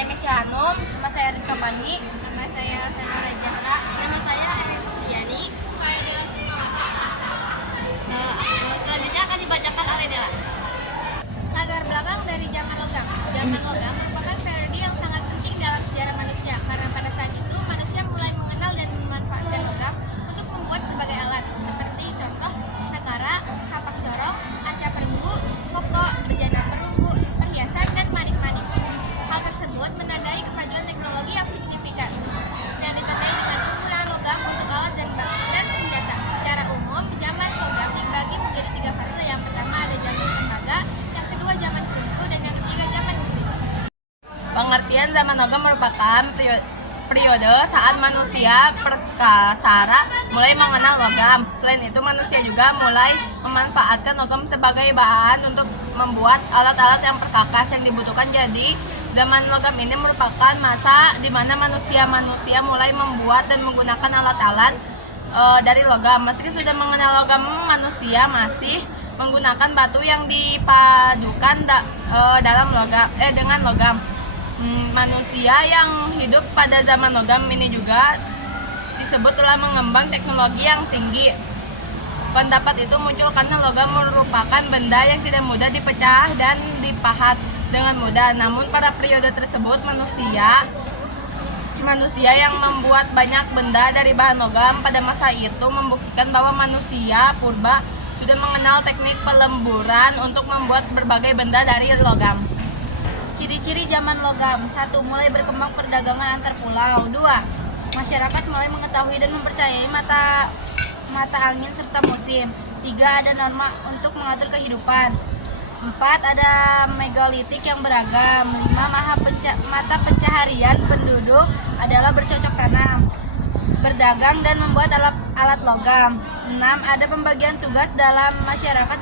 saya Mesya Hanum, nama saya Rizka Pani, Nama saya Sanura Jahra. Nama saya Diani. Saya Dela Sukmawati. Selanjutnya akan dibacakan oleh Dela. Latar belakang dari zaman logam. Zaman logam merupakan periode yang sangat penting dalam sejarah manusia karena pada saat itu manusia mulai mengenal dan memanfaatkan logam untuk membuat berbagai alat seperti contoh nakara, kapak corong, arca perunggu, pokok, bejana perunggu, perhiasan, dan manik-manik. Hal tersebut menandai kemajuan teknologi yang signifikan dan ditandai dengan penggunaan logam untuk alat dan senjata. Secara umum, zaman logam dibagi menjadi 3 fase. Yang pertama ada zaman tembaga, yang kedua zaman perunggu, dan yang ketiga zaman besi. Pengertian zaman logam merupakan periode saat manusia perkasara mulai mengenal logam. Selain itu, manusia juga mulai memanfaatkan logam sebagai bahan untuk membuat alat-alat yang perkakas yang dibutuhkan. Jadi, zaman logam ini merupakan masa di mana manusia mulai membuat dan menggunakan alat-alat dari logam. Meski sudah mengenal logam, manusia masih menggunakan batu yang dipadukan dengan logam. Manusia yang hidup pada zaman logam ini juga disebut telah mengembang teknologi yang tinggi. Pendapat itu muncul karena logam merupakan benda yang tidak mudah dipecah dan dipahat dengan mudah. Namun pada periode tersebut manusia yang membuat banyak benda dari bahan logam pada masa itu membuktikan bahwa manusia purba sudah mengenal teknik pelemburan untuk membuat berbagai benda dari logam. Ciri-ciri zaman logam. 1. Mulai berkembang perdagangan antar pulau. 2. Masyarakat mulai mengetahui dan mempercayai mata angin serta musim. 3. Ada norma untuk mengatur kehidupan. 4. Ada megalitik yang beragam. 5. Mata pencaharian penduduk adalah bercocok tanam, berdagang, dan membuat alat logam. 6. Ada pembagian tugas dalam masyarakat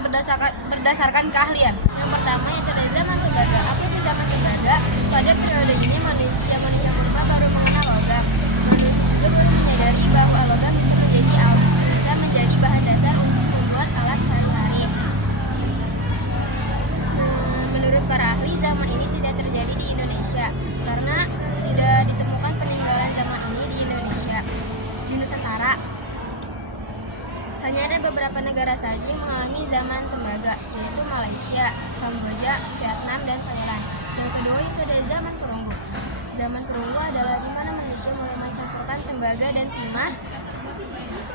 berdasarkan keahlian. Yang pertama itu ada zaman tembaga. Apa itu zaman tembaga? Pada periode ini manusia purba baru mengenal logam. Manusia juga baru menyadari bahwa logam bisa menjadi bahan dasar untuk membuat alat sehari-hari. Menurut para ahli, zaman ini tidak terjadi di Indonesia karena tidak ditemukan peninggalan zaman ini di Indonesia. Di Nusantara hanya ada beberapa negara saja yang mengalami zaman tembaga, yaitu Malaysia, Kamboja, Vietnam, dan Thailand. Yang kedua itu ada zaman perunggu. Zaman perunggu adalah di mana manusia mulai mencampurkan tembaga dan timah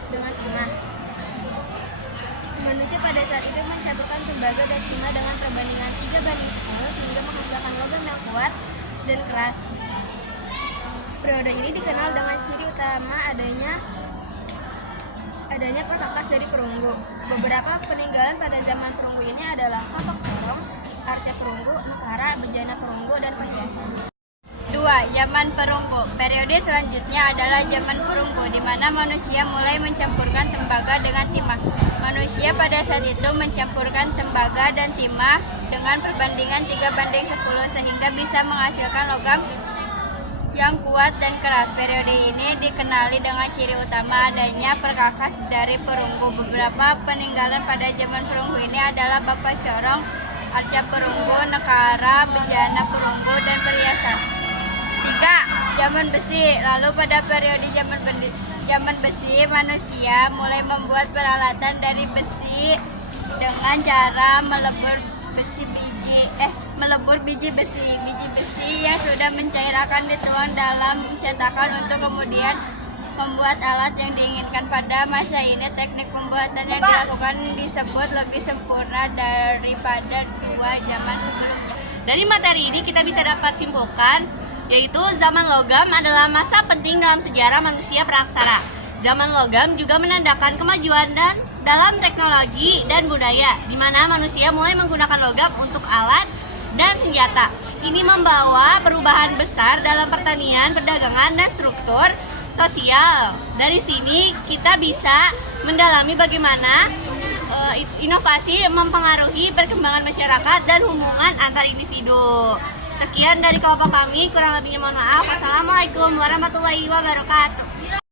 dengan timah. Manusia pada saat itu mencampurkan tembaga dan timah dengan perbandingan 3:10 sehingga menghasilkan logam yang kuat dan keras. Periode ini dikenal dengan ciri utama adanya perkakas dari perunggu. Beberapa peninggalan pada zaman perunggu ini adalah kapak corong, arca perunggu, nakara, bejana perunggu, dan perhiasan. 2. Zaman perunggu. Periode selanjutnya adalah zaman perunggu, di mana manusia mulai mencampurkan tembaga dengan timah. Manusia pada saat itu mencampurkan tembaga dan timah dengan perbandingan 3:10 sehingga bisa menghasilkan logam yang kuat dan keras. Periode ini dikenali dengan ciri utama adanya perkakas dari perunggu. Beberapa peninggalan pada zaman perunggu ini adalah bapak corong, arca perunggu, nakara, bejana perunggu, dan perhiasan. 3. Zaman besi. Lalu pada periode zaman besi, manusia mulai membuat peralatan dari besi dengan cara melebur biji besi. Biji besi yang sudah mencair akan dituang dalam cetakan untuk kemudian membuat alat yang diinginkan. Pada masa ini teknik pembuatan yang dilakukan disebut lebih sempurna daripada 2 zaman sebelumnya. Dari materi ini kita bisa dapat simpulkan yaitu zaman logam adalah masa penting dalam sejarah manusia praksara. Zaman logam juga menandakan kemajuan dalam teknologi dan budaya, di mana manusia mulai menggunakan logam untuk alat dan senjata. Ini membawa perubahan besar dalam pertanian, perdagangan, dan struktur sosial. Dari sini kita bisa mendalami bagaimana inovasi mempengaruhi perkembangan masyarakat dan hubungan antar individu. Sekian dari kelompok kami, kurang lebihnya mohon maaf. Wassalamualaikum warahmatullahi wabarakatuh.